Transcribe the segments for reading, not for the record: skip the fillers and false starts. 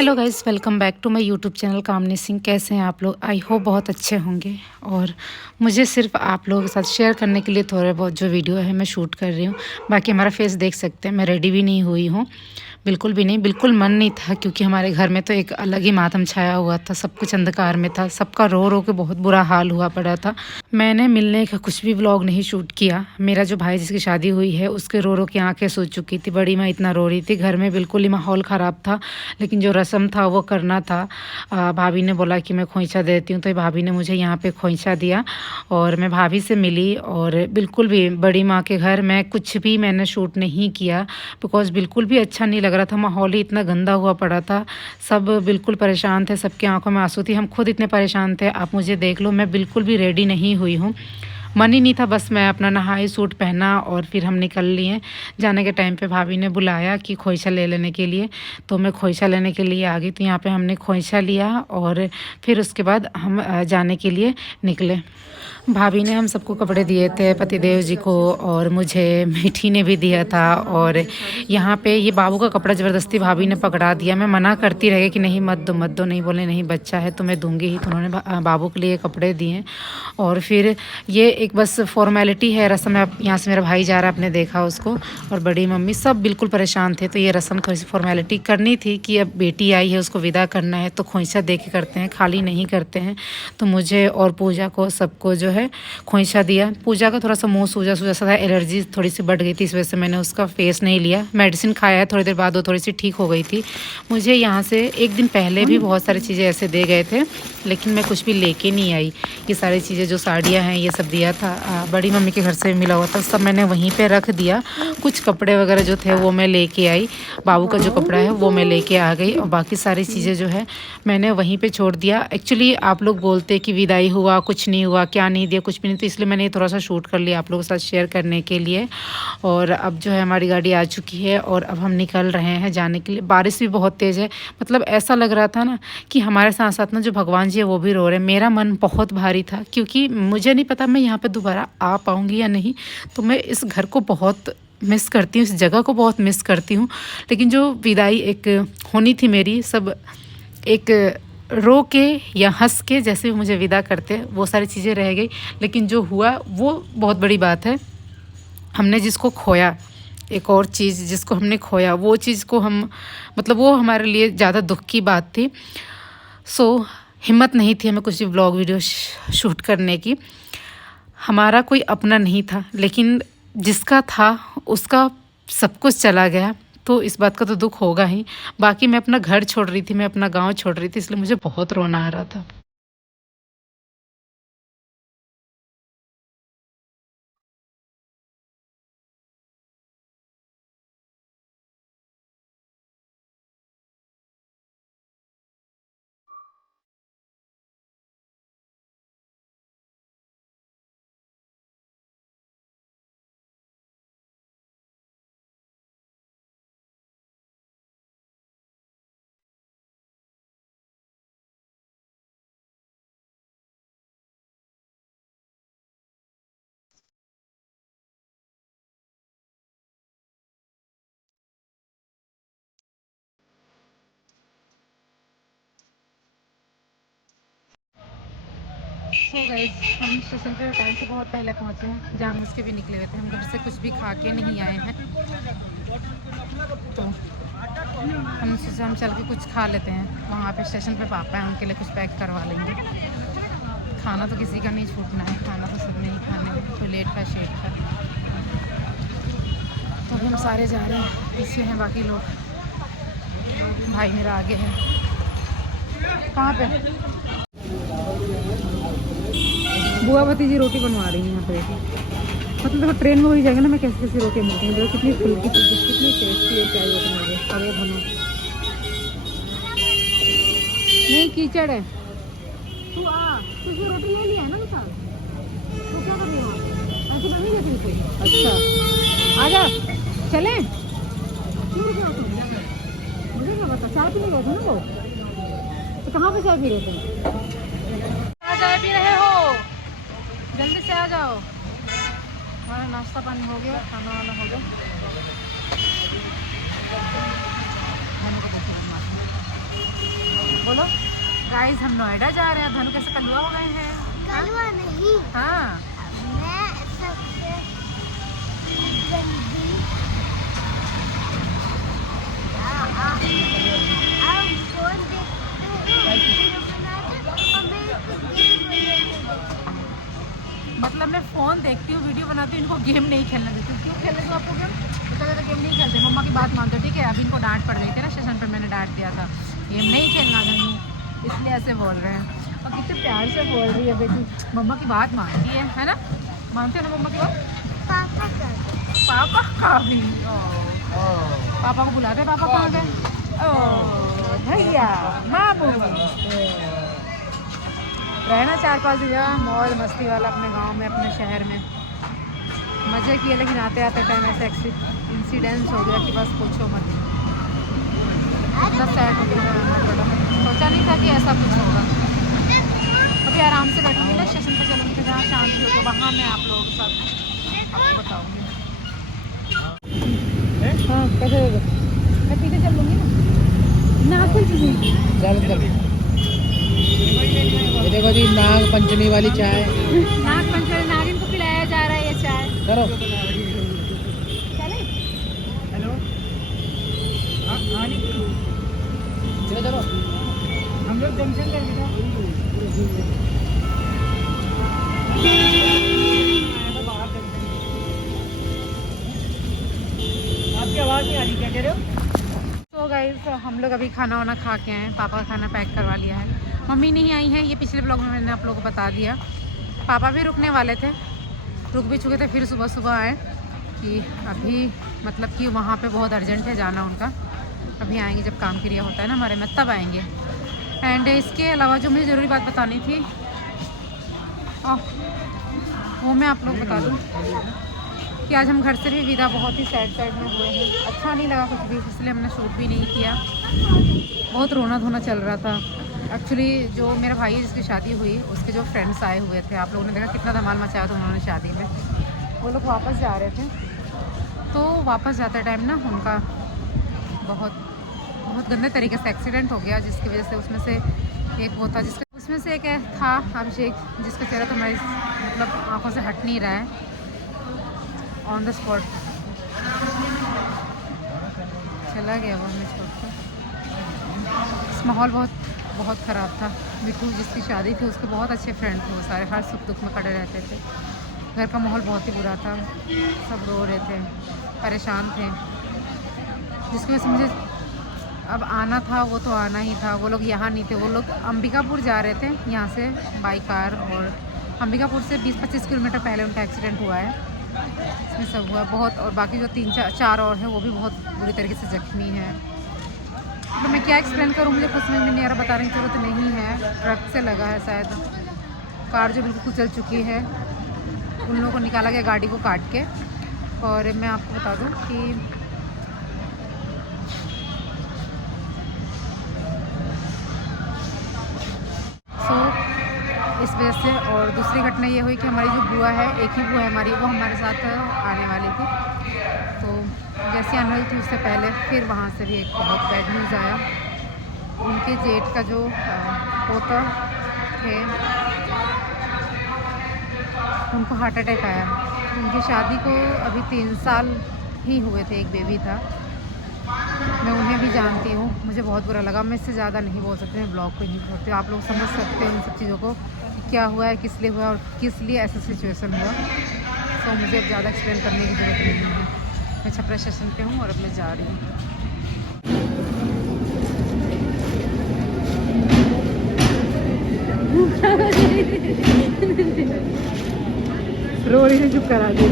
Hello guys, welcome back to my YouTube channel Kamini Singh. कैसे हैं आप लोग? आई होप बहुत अच्छे होंगे। और मुझे सिर्फ आप लोगों के साथ शेयर करने के लिए थोड़े बहुत जो वीडियो है मैं शूट कर रही हूँ। बाकी हमारा फेस देख सकते हैं, मैं रेडी भी नहीं हुई हूँ, बिल्कुल भी नहीं, बिल्कुल मन नहीं था, क्योंकि हमारे घर में तो एक अलग ही मातम छाया हुआ था। सब कुछ अंधकार में था, सबका रो रो के बहुत बुरा हाल हुआ पड़ा था। मैंने मिलने का कुछ भी व्लॉग नहीं शूट किया। मेरा जो भाई जिसकी शादी हुई है उसके रो रो के आंखें सूज चुकी थी। बड़ी माँ इतना रो रही थी, घर में बिल्कुल ही माहौल ख़राब था। लेकिन जो रस्म था वो करना था। भाभी ने बोला कि मैं खोइंचा देती हूँ, तो भाभी ने मुझे यहाँ पे खोइंचा दिया और मैं भाभी से मिली। और बिल्कुल भी बड़ी माँ के घर में कुछ भी मैंने शूट नहीं किया, बिकॉज़ बिल्कुल भी अच्छा नहीं लग रहा था। माहौल ही इतना गंदा हुआ पड़ा था, सब बिल्कुल परेशान थे, सबकी आंखों में आंसू थी। हम खुद इतने परेशान थे, आप मुझे देख लो, मैं बिल्कुल भी रेडी नहीं हुई हूँ। मन ही नहीं था, बस मैं अपना नहाई, सूट पहना और फिर हम निकल लिए। जाने के टाइम पे भाभी ने बुलाया कि खोइंचा ले लेने के लिए, तो मैं खोइंचा लेने के लिए आ गई। तो यहाँ पे हमने खोइंचा लिया और फिर उसके बाद हम जाने के लिए निकले। भाभी ने हम सबको कपड़े दिए थे, पतिदेव जी को और मुझे, मीठी ने भी दिया था। और यहाँ पे ये बाबू का कपड़ा ज़बरदस्ती भाभी ने पकड़ा दिया। मैं मना करती रह गई कि नहीं मत दो मत दो, नहीं बोले नहीं बच्चा है तो मैं दूंगी ही। तो उन्होंने बाबू के लिए कपड़े दिए। और फिर ये एक बस फॉर्मेलिटी है, रस्म है। यहाँ से मेरा भाई जा रहा है, आपने देखा उसको, और बड़ी मम्मी सब बिल्कुल परेशान थे। तो ये रस्म थोड़ी सी फॉर्मेलिटी करनी थी कि अब बेटी आई है उसको विदा करना है, तो खोइंचा दे के करते हैं, खाली नहीं करते हैं। तो मुझे और पूजा को सबको जो है खोइंचा दिया। पूजा का थोड़ा सा मुँह सूजा सूजा सा था, एलर्जी थोड़ी सी बढ़ गई थी, इस वजह से मैंने उसका फेस नहीं लिया। मेडिसिन खाया है, थोड़ी देर बाद वो थोड़ी सी ठीक हो गई थी। मुझे यहाँ से एक दिन पहले भी बहुत सारी चीज़ें ऐसे दे गए थे, लेकिन मैं कुछ भी लेके नहीं आई। ये सारी चीज़ें जो साड़ियाँ हैं ये सब दिया था, बड़ी मम्मी के घर से मिला हुआ था, सब मैंने वहीं पे रख दिया। कुछ कपड़े वगैरह जो थे वो मैं लेके आई, बाबू का जो कपड़ा है वो मैं लेके आ गई, और बाकी सारी चीज़ें जो है मैंने वहीं पे छोड़ दिया। एक्चुअली आप लोग बोलते कि विदाई हुआ, कुछ नहीं हुआ, क्या नहीं दिया, कुछ भी नहीं, तो इसलिए मैंने ये थोड़ा सा शूट कर लिया आप लोगों के साथ शेयर करने के लिए। और अब जो है हमारी गाड़ी आ चुकी है और अब हम निकल रहे हैं जाने के लिए। बारिश भी बहुत तेज़ है, मतलब ऐसा लग रहा था ना कि हमारे साथ साथ ना जो भगवान जी है वो भी रो रहे हैं। मेरा मन बहुत भारी था, क्योंकि मुझे नहीं पता मैं यहाँ पे दोबारा आ पाऊँगी या नहीं। तो मैं इस घर को बहुत मिस करती हूँ, इस जगह को बहुत मिस करती हूँ। लेकिन जो विदाई एक होनी थी मेरी, सब एक रो के या हंस के जैसे मुझे विदा करते, वो सारी चीज़ें रह गई। लेकिन जो हुआ वो बहुत बड़ी बात है। हमने जिसको खोया, एक और चीज़ जिसको हमने खोया, वो चीज़ को हम, मतलब वो हमारे लिए ज़्यादा दुख की बात थी। सो हिम्मत नहीं थी हमें कुछ भी ब्लॉग वीडियो शूट करने की। हमारा कोई अपना नहीं था, लेकिन जिसका था उसका सब कुछ चला गया, तो इस बात का तो दुख होगा ही। बाकी मैं अपना घर छोड़ रही थी, मैं अपना गांव छोड़ रही थी, इसलिए मुझे बहुत रोना आ रहा था। सो गाइस, हम स्टेशन पे टाइम से बहुत पहले पहुंचे हैं, जानबूझ के भी निकले हुए थे। हम घर से कुछ भी खा के नहीं आए हैं, तो हम सोचे हम चल के कुछ खा लेते हैं। वहाँ पे स्टेशन पे पापा हैं, उनके लिए कुछ पैक करवा लेंगे। खाना तो किसी का नहीं छूटना है, खाना तो सबने ही खाना है, कोई लेट का शेट का। तो अभी हम सारे जा रहे हैं, पीछे हैं बाकी लोग, भाई मेरा आगे है। कहाँ पे बुआ भतीजी रोटी बनवा रही है यहाँ पे। मतलब देखो ट्रेन में वही जाएगा ना, मैं कैसे कैसे रोटी मिलती हूँ, देखो कितनी फुल्की फुल्की, कितनी टेस्टी है चाय रोटी मुझे। और ये भनो नहीं, कीचड़ है। तू आ, तुझे रोटी ले लिया है ना बेटा, तो क्या कर रही हो? ऐसे बनी है तुमसे? अच्छा आ जा, चले। क्यों रुके हो तुम? मुझे क्या पता, चाय पीने गए थे ना वो, तो कहाँ पे चाय पी रहे थे? चाय पी रहे हो? जल्दी से आ जाओ। हमारा नाश्ता पानी हो गया, खाना वाना हो गया। धनु को देखिए बदमाशी। बोलो गाइस, हम नोएडा जा रहे हैं। धनु कैसे कलुआ हो गए हैं? कलुआ नहीं, हाँ, मैं सबसे जल्दी अब फोन देखते हैं, वीडियो बनाते हैं और मैं इसको गेम नहीं। मतलब मैं फ़ोन देखती हूँ, वीडियो बनाती हूँ, इनको गेम नहीं खेलने देती हूँ। क्यों खेलने दो आपको गेम? इतना ज़्यादा गेम नहीं खेलते। मम्मा की बात मानते हो, ठीक है। अभी इनको डांट पड़ गई थी ना स्टेशन पर, मैंने डांट दिया था गेम नहीं खेलना धनु, इसलिए ऐसे बोल रहे हैं। और कितने प्यार से बोल रही है बेटी, मम्मा की बात मानती है ना? मानते हो ना मम्मा की बात? पापा कर पापा का भी पापा को बुलाते हैं। पापा कहाँ गए? ओ भैया, मामू। रहना 4-5 दिन मौज मस्ती वाला अपने गांव में, अपने शहर में मज़े किए, लेकिन आते आते टाइम ऐसे इंसिडेंट्स हो गया कि बस पूछो मत। इतना सैड हो गया, सोचा नहीं था कि ऐसा कुछ होगा। अभी आराम से बैठूंगी ना, स्टेशन पर चलूँगी, जहाँ शांति होगी वहाँ मैं आप लोगों के साथ आपको बताऊँगी। हाँ कैसे होगा? मैं पीछे चल लूँगी ना, नाखून चाहिए। चल चल, ये देखो जी, नाग पंचमी वाली चाय। नाग पंचमी, नागिन को पिलाया जा रहा है ये चाय। करो चले। हेलो, चलो चलो, हम लोग जंक्शन कर बेटा। आपकी आवाज़ नहीं आ रही, क्या कह रहे हो? तो गाइस, हम लोग अभी खाना वाना खा के आए हैं। पापा का खाना पैक करवा लिया है, मम्मी नहीं आई है। ये पिछले ब्लॉग में मैंने आप लोगों को बता दिया। पापा भी रुकने वाले थे, रुक भी चुके थे, फिर सुबह सुबह आए कि अभी मतलब कि वहाँ पे बहुत अर्जेंट है जाना उनका। अभी आएंगे जब काम क्रिया होता है ना हमारे में, तब आएंगे। एंड इसके अलावा जो मुझे ज़रूरी बात बतानी थी वो मैं आप लोग बता दूँ कि आज हम घर से भी विदा बहुत ही सैड में हुए हैं। अच्छा नहीं लगा कुछ भी, इसलिए हमने शूट भी नहीं किया। बहुत रोना धोना चल रहा था। एक्चुअली जो मेरा भाई है जिसकी शादी हुई, उसके जो फ्रेंड्स आए हुए थे, आप लोगों ने देखा कितना धमाल मचाया था उन्होंने शादी में। वो लोग वापस जा रहे थे, तो वापस जाते टाइम ना उनका बहुत गंदे तरीके से एक्सीडेंट हो गया, जिसकी वजह से उसमें से एक वो था उसमें से एक था अभिषेक, जिसका चेहरा तो हमारी मतलब आँखों से हट नहीं रहा है। ऑन द स्पॉट चला गया वो हमें छोड़ कर। माहौल बहुत ख़राब था। बिट्टू जिसकी शादी थी, उसके बहुत अच्छे फ्रेंड थे, वो सारे हर सुख दुख में खड़े रहते थे। घर का माहौल बहुत ही बुरा था, सब रो रहे थे, परेशान थे, जिसकी वजह से मुझे अब आना था, वो तो आना ही था। वो लोग यहाँ नहीं थे, वो लोग अंबिकापुर जा रहे थे यहाँ से बाई कार, और अंबिकापुर से 20-25 किलोमीटर पहले उनका एक्सीडेंट हुआ है। इसमें सब हुआ बहुत, और बाकी जो 3-4 और हैं वो भी बहुत बुरी तरीके से जख्मी हैं। तो मैं क्या एक्सप्लेन करूँ, मुझे कुछ समझ में नहीं आ रहा, बताने की ज़रूरत नहीं है। ट्रक से लगा है शायद, कार जो बिल्कुल कुचल चुकी है। उन लोगों को निकाला गया गाड़ी को काट के। और मैं आपको बता दूँ कि इस वजह से, और दूसरी घटना ये हुई कि हमारी जो बुआ है, एक ही बुआ है हमारी, वो हमारे साथ आने वाली थी। तो जैसे आने वाली थी उससे पहले फिर वहाँ से भी एक बहुत बैड न्यूज़ आया। उनके जेठ का जो पोता थे, उनको हार्ट अटैक आया। उनकी शादी को अभी 3 साल ही हुए थे, एक बेबी था। मैं उन्हें भी जानती हूँ, मुझे बहुत बुरा लगा। मैं इससे ज़्यादा नहीं बोल सकती, मैं ब्लॉग को नहीं बोलती। आप लोग समझ सकते हैं उन सब चीज़ों को कि क्या हुआ है, किस लिए हुआ और किस लिए ऐसा सिचुएशन हुआ। तो मुझे अब ज़्यादा एक्सप्लेन करने की ज़रूरत नहीं है। मैं छपरा स्टेशन पे हूँ और अब मैं जा रही हूँ। रो रही है, चुप करा दिए।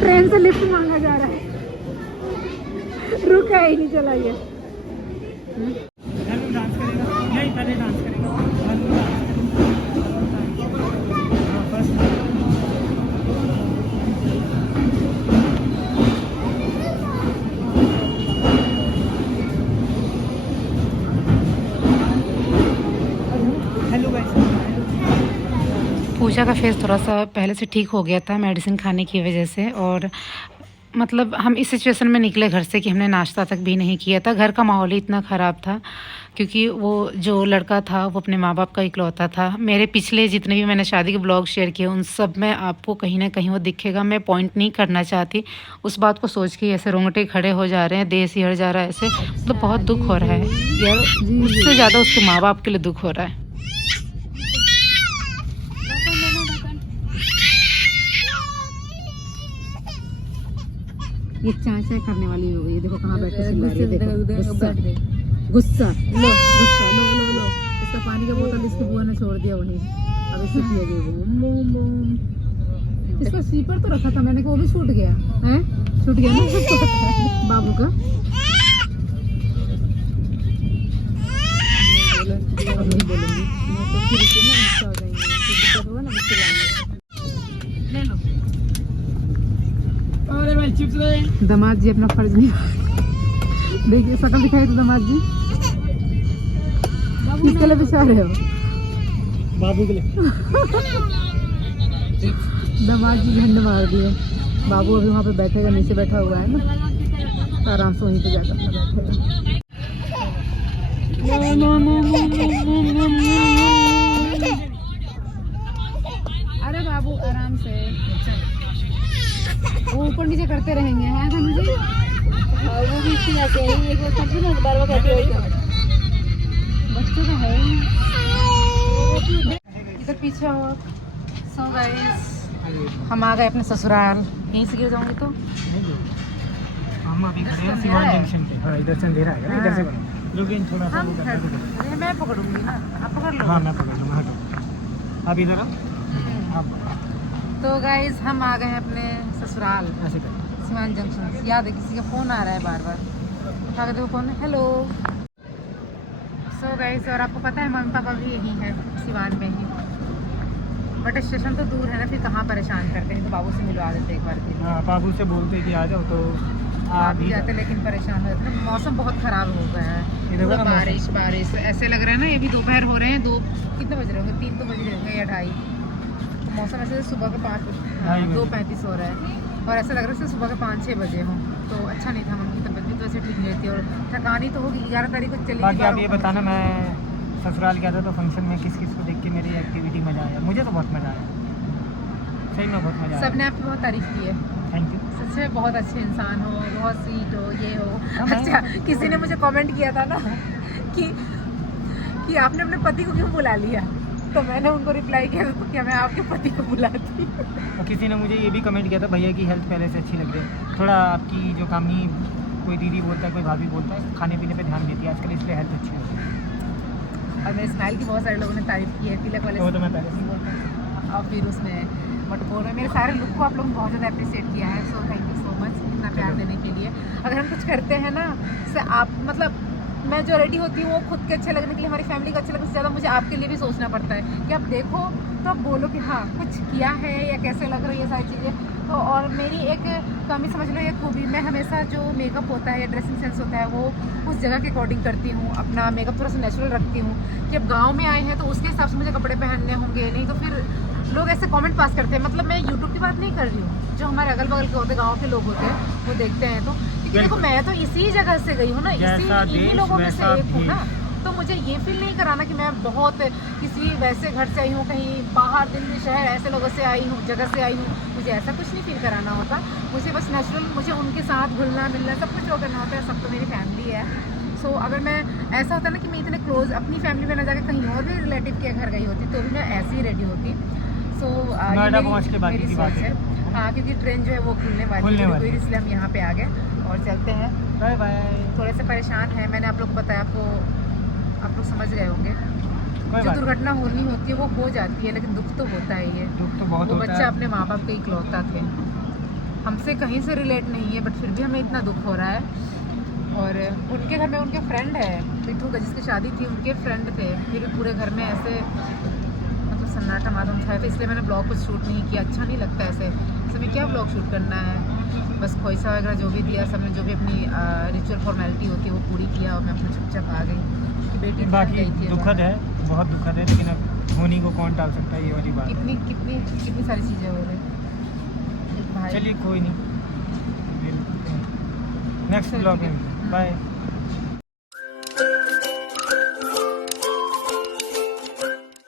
ट्रेन से लिफ्ट मांगा जा रहा है, रुका ही नहीं, चला ये। डांस करेगा नहीं, पहले डांस करेगा। हेलो गाइस, पूजा का फेस थोड़ा सा पहले से ठीक हो गया था मेडिसिन खाने की वजह से। और मतलब हम इस सिचुएशन में निकले घर से कि हमने नाश्ता तक भी नहीं किया था। घर का माहौल ही इतना ख़राब था क्योंकि वो जो लड़का था वो अपने माँ बाप का इकलौता था। मेरे पिछले जितने भी मैंने शादी के ब्लॉग शेयर किए उन सब में आपको कहीं ना कहीं वो दिखेगा। मैं पॉइंट नहीं करना चाहती, उस बात को सोच के ऐसे रोंगटे खड़े हो जा रहे हैं, देह सिहर जा रहा है ऐसे। मतलब बहुत दुख हो रहा है यार, उससे ज़्यादा उसके माँ बाप के लिए दुख हो रहा है। ये चाय चाय करने वाली हो गई, देखो कहाँ बैठे चिल्ला रही है, देखो गुस्सा, लो गुस्सा, लो लो लो, इसका पानी का बोतल इसकी बुआ ने छोड़ दिया वहीं, अब इससे पिएगी वो। इसका स्लीपर तो रखा था मैंने, वो भी छूट गया है, छूट गया ना बाबू का। अब नहीं बोलूंगी, ले लो। अरे भाई चिप्स ले। दामाद जी अपना फर्ज नहीं, देखिए शकल दिखाई तो दामाद जी किसके लिए बिछा रहे हो? बाबू के लिए। दामाद जी झंड मार दिए। बाबू अभी वहाँ पे बैठेगा, नीचे बैठा हुआ है ना, तो आराम से वहीं पे जाकर अपना बैठेगा। अरे बाबू आराम से, वो ऊपर नीचे करते रहेंगे हैं मुझे। वो भी इसी आते हैं, एक बार करते ना बार बार करते हैं, बच्चों का है। इधर पीछे हो। सो गाइस हम आ गए अपने ससुराल। यहीं से गिर जाऊंगी तो हम अभी खड़े हैं सिवान जंक्शन पे। हाँ इधर से अंधेरा है, इधर से बनो लेकिन थोड़ा सा वो करना है। अरे मैं पकड़ूंगी ना, आप पकड़ लो। हाँ मैं पकड़ लूँगा, हटो। अब इधर अब तो गाइस हम आ गए हैं अपने ससुराल ऐसे कर। सिवान जंक्शन। याद है किसी का फ़ोन आ रहा है बार बार, उठा के देखो कौन है। हेलो। सो गाइस और आपको पता है मम्मी पापा भी यहीं है सिवान में ही, बट स्टेशन तो दूर है ना, फिर कहाँ परेशान करते हैं। तो बाबू से मिलवा देते एक बार के लिए। हाँ बाबू से बोलते कि आ जाओ तो आ भी जाते, लेकिन परेशान हो जाते हैं। मौसम बहुत ख़राब हो गया है, इधर का बारिश बारिश ऐसे लग रहा है ना। ये भी दोपहर हो रहे हैं, दो कितने बज रहे होंगे, 3 तो बज रहे होंगे या 2:30। तो मौसम ऐसे सुबह के 2:35 हो रहा है और ऐसा लग रहा है सुबह के 5-6 बजे हों। तो अच्छा नहीं था, मम्मी की तबीयत भी तो ऐसे ठीक नहीं रहती और थकानी तो होगी। 11 तारीख को चली। बाकी आप ये बताना, मैं ससुराल गया था तो फंक्शन में किस किस को देख के मेरी एक्टिविटी मज़ा आया? मुझे तो बहुत मज़ा आया, सही में बहुत मज़ा आया। सबने आपकी बहुत तारीफ़ की है। Thank you. सच में बहुत अच्छे इंसान हो, बहुत स्वीट हो, ये हो। अच्छा किसी ने मुझे कमेंट किया था ना कि आपने अपने पति को क्यों बुला लिया, तो मैंने उनको रिप्लाई किया तो क्या मैं आपके पति को बुलाती। और किसी ने मुझे ये भी कमेंट किया था, भैया की हेल्थ पहले से अच्छी लग रही है, थोड़ा आपकी जो कामनी कोई दीदी बोलता है कोई भाभी बोलता है खाने पीने पे ध्यान देती है आजकल, इसलिए हेल्थ अच्छी होती है। और मेरे स्माइल की बहुत सारे लोगों ने तारीफ़ की है, तिलक वाले वो तो मैं पहले से बोलता हूँ। और फिर उसमें मटकोर में मेरे सारे लुक को आप लोगों ने बहुत ज़्यादा अप्रिशिएट किया है। So thank you so much इतना प्यार देने के लिए। अगर हम कुछ करते हैं ना से आप मतलब मैं जो रेडी होती हूँ वो खुद के अच्छे लगने के लिए, हमारी फैमिली को अच्छे लगने से ज़्यादा मुझे आपके लिए भी सोचना पड़ता है कि आप देखो तो आप बोलो कि हाँ कुछ किया है या कैसे लग रही है सारी चीज़ें। तो और मेरी एक कमी समझ लो ये खूबी, मैं हमेशा जो मेकअप होता है या ड्रेसिंग सेंस होता है वो उस जगह के अकॉर्डिंग करती हूँ। अपना मेकअप थोड़ा सा नेचुरल रखती हूँ कि अब गाँव में आए हैं तो उसके हिसाब से मुझे कपड़े पहनने होंगे, नहीं तो फिर लोग ऐसे कमेंट पास करते हैं। मतलब मैं यूट्यूब की बात नहीं कर रही हूँ, जो हमारे अगल बगल के होते गाँव के लोग होते हैं वो देखते हैं। तो क्योंकि देखो मैं तो इसी जगह से गई हूँ ना, इन्हीं लोगों में से एक हूँ ना, तो मुझे ये फील नहीं कराना कि मैं बहुत किसी वैसे घर से आई हूँ, कहीं बाहर दिल्ली शहर ऐसे लोगों से आई हूँ, जगह से आई हूँ। मुझे ऐसा कुछ नहीं फील कराना होता, मुझे बस नेचुरल मुझे उनके साथ घुलना मिलना सब कुछ जो करना होता है। सब तो मेरी फैमिली है। सो अगर मैं ऐसा होता ना कि मैं इतने क्लोज अपनी फैमिली में ना जाकर कहीं और भी रिलेटिव के घर गई होती तो भी मैं ऐसे ही रेडी होती। सो मेरी सोच है। हाँ क्योंकि ट्रेन जो है वो खुलने वाली है, इसलिए हम यहाँ पे आ गए और चलते हैं। Bye bye. थोड़े से परेशान हैं, मैंने आप लोग को बताया, आप लोग समझ गए होंगे। जो दुर्घटना होनी होती है वो हो जाती है, लेकिन दुख तो होता ही है। दुख तो बहुत वो होता बच्चा है। अपने माँ बाप के इकलौता थे, हमसे कहीं से रिलेट नहीं है, बट फिर भी हमें इतना दुख हो रहा है। और उनके घर में उनके फ्रेंड है पिट्ठू का, जिसकी शादी थी उनके फ्रेंड थे, फिर पूरे घर में ऐसे मतलब सन्नाटा मालूम छाया था। इसलिए मैंने ब्लॉग कुछ शूट नहीं किया, अच्छा नहीं लगता ऐसे समय क्या ब्लॉग शूट करना है। बस खोइसा वगैरह जो भी दिया सबने, जो भी अपनी रिचुअल फॉर्मेलिटी होती है वो पूरी किया और मैं अपना चुपचाप आ गई कि बेटी बाकी दुखद है, बहुत दुखद है, लेकिन अब धोनी को कौन टाल सकता है, ये वाली बात है। कितनी कितनी कितनी सारी चीज़ें हो रही हैं। एक भाई चलिए कोई नहीं, मिलते हैं नेक्स्ट ब्लॉग में। बाय।